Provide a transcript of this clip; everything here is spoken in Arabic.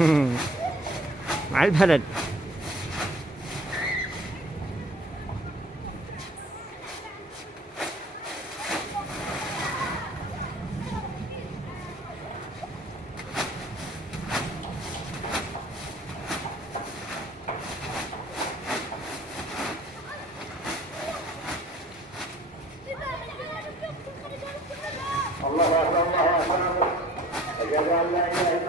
مع البلد. الله أكبر الله أكبر أشهد أن لا إله